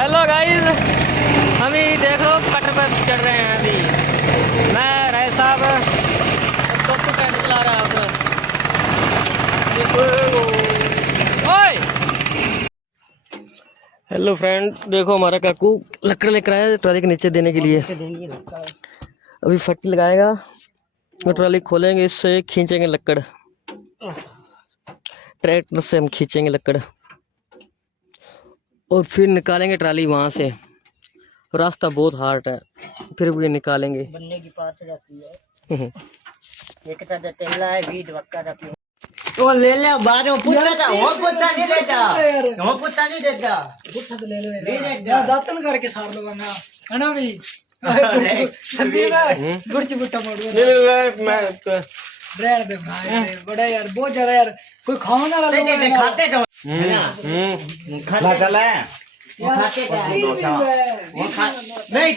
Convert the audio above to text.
Hello guys, हम ही देखो cutter पर चढ़ रहे हैं अभी। मैं राय साहब दोस्तों कैंट चला रहा हूँ। ओए हेलो फ्रेंड, देखो हमारा काकू लकड़ लेकर आया ट्रॉली के नीचे देने के लिए। अभी फट्टी लगाएगा तो ट्रॉली खोलेंगे, इससे खींचेंगे लकड़। ट्रैक्टर से हम खींचेंगे लकड़ और फिर निकालेंगे ट्राली वहां से। रास्ता बहुत हार्ड है, फिर भी निकालेंगे। बनने की बात रहती है। एक तो तेला है बीट वक्का का तो ले ले बारो पुत्ता था वो पुत्ता नहीं देता वो पुत्ता नहीं देता पुत्ता तो ले लो यार दातन करके सार लो ना है ना भी संदीप गुर्च बुट्टा मोड़ मैं ब्रेड दे भाई बड़ा यार बहुत ज्यादा यार कोई खाने वाला लोग नहीं खाते तो खाते चला है वो खाते क्या वो खा नहीं